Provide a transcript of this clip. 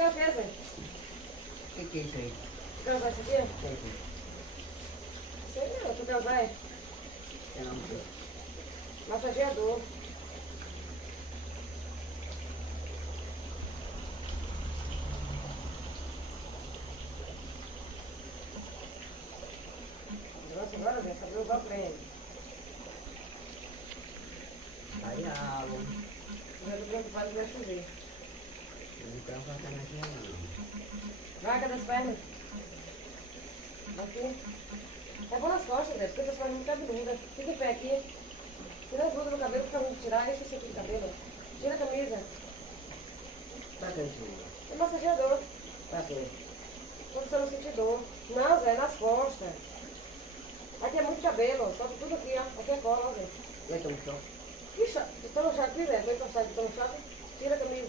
ela fez, hein? O que é isso aí? Tu quer usar isso aqui? O que é isso? Sei não, tu quer usar, é? Eu não sei. Massageador. Nossa, agora, Zé, abriu igual pra ele. Aí a água. Eu tô preocupado que vai chover. Eu não quero cortar na tia não. Vaga das pernas. Aqui. É bom nas costas, Zé, porque as pernas muito cabeludas. Fica em pé aqui. Tira as blusas do cabelo, fica ruim de tirar. Deixa isso aqui do cabelo. Tira a camisa. Pra que isso? É massageador. Pra quê? Quando você não sentir dor. Não, Zé, é nas costas. Aqui é muito cabelo. Solta tudo aqui, ó. Aqui é cola, ó, Zé. Eu tomo choque. Que chato. Tu toma chá aqui, Zé? Vou encostar aqui, toma chá. Tira a camisa.